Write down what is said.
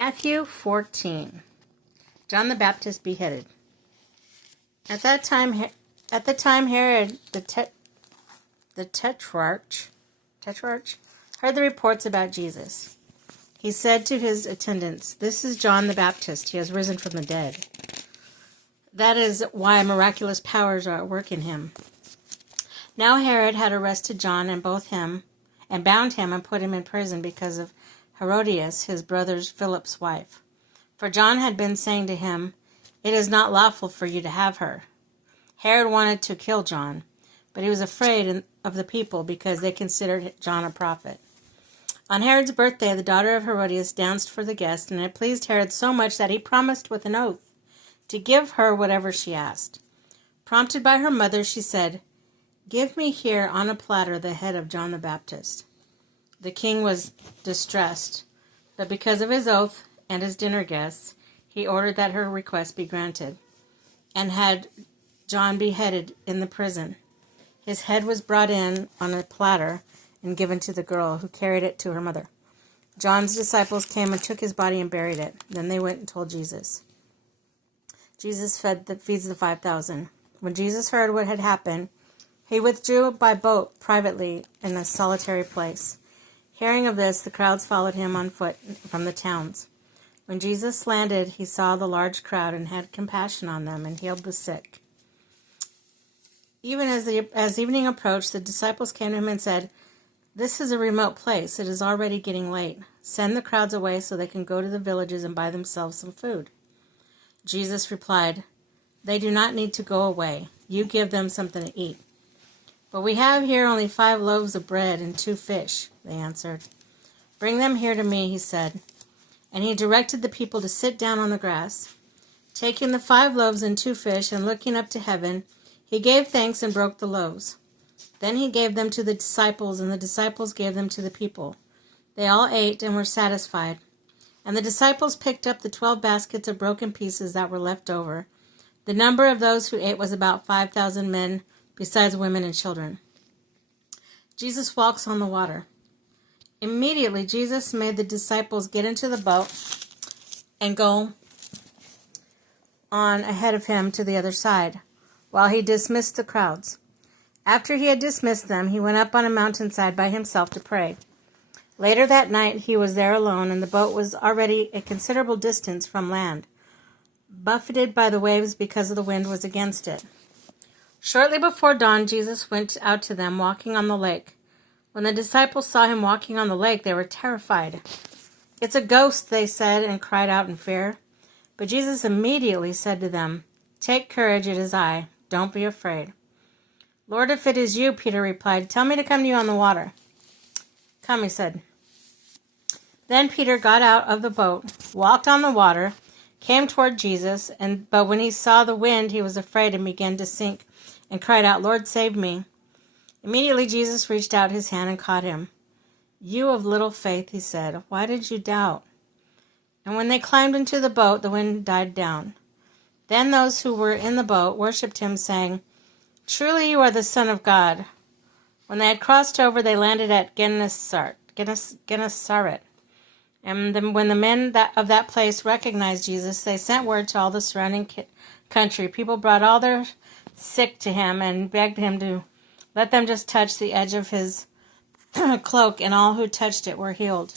Matthew 14. John the Baptist beheaded. At the time Herod the Tetrarch heard the reports about Jesus. He said to his attendants, "This is John the Baptist. He has risen from the dead. That is why miraculous powers are at work in him." Now Herod had arrested John and bound him and put him in prison because of Herodias, his brother Philip's wife. For John had been saying to him, "It is not lawful for you to have her." Herod wanted to kill John, but he was afraid of the people because they considered John a prophet. On Herod's birthday, the daughter of Herodias danced for the guests, and it pleased Herod so much that he promised with an oath to give her whatever she asked. Prompted by her mother, she said, "Give me here on a platter the head of John the Baptist." The king was distressed, but because of his oath and his dinner guests, he ordered that her request be granted, and had John beheaded in the prison. His head was brought in on a platter and given to the girl, who carried it to her mother. John's disciples came and took his body and buried it. Then they went and told Jesus. Jesus feeds the 5,000. When Jesus heard what had happened, he withdrew by boat privately in a solitary place. Hearing of this, the crowds followed him on foot from the towns. When Jesus landed, he saw the large crowd and had compassion on them and healed the sick. Even as evening approached, the disciples came to him and said, "This is a remote place. It is already getting late. Send the crowds away so they can go to the villages and buy themselves some food." Jesus replied, "They do not need to go away. You give them something to eat." "But we have here only 5 loaves of bread and 2 fish, they answered. "Bring them here to me," he said. And he directed the people to sit down on the grass. Taking the 5 loaves and 2 fish and looking up to heaven, he gave thanks and broke the loaves. Then he gave them to the disciples, and the disciples gave them to the people. They all ate and were satisfied. And the disciples picked up the 12 baskets of broken pieces that were left over. The number of those who ate was about 5,000 men, besides women and children. Jesus walks on the water. Immediately, Jesus made the disciples get into the boat and go on ahead of him to the other side, while he dismissed the crowds. After he had dismissed them, he went up on a mountainside by himself to pray. Later that night, he was there alone, and the boat was already a considerable distance from land, buffeted by the waves because the wind was against it. Shortly before dawn, Jesus went out to them walking on the lake. When the disciples saw him walking on the lake, they were terrified. "It's a ghost," they said, and cried out in fear. But Jesus immediately said to them, "Take courage, it is I. Don't be afraid." "Lord, if it is you," Peter replied, "tell me to come to you on the water." "Come," he said. Then Peter got out of the boat, walked on the water, came toward Jesus, but when he saw the wind, he was afraid and began to sink, and cried out, "Lord, save me." Immediately Jesus reached out his hand and caught him. "You of little faith," he said, "why did you doubt?" And when they climbed into the boat, the wind died down. Then those who were in the boat worshipped him, saying, "Truly you are the Son of God." When they had crossed over, they landed at Gennesaret. And when the men of that place recognized Jesus, they sent word to all the surrounding country. People brought all their sick to him and begged him to let them just touch the edge of his cloak, and all who touched it were healed.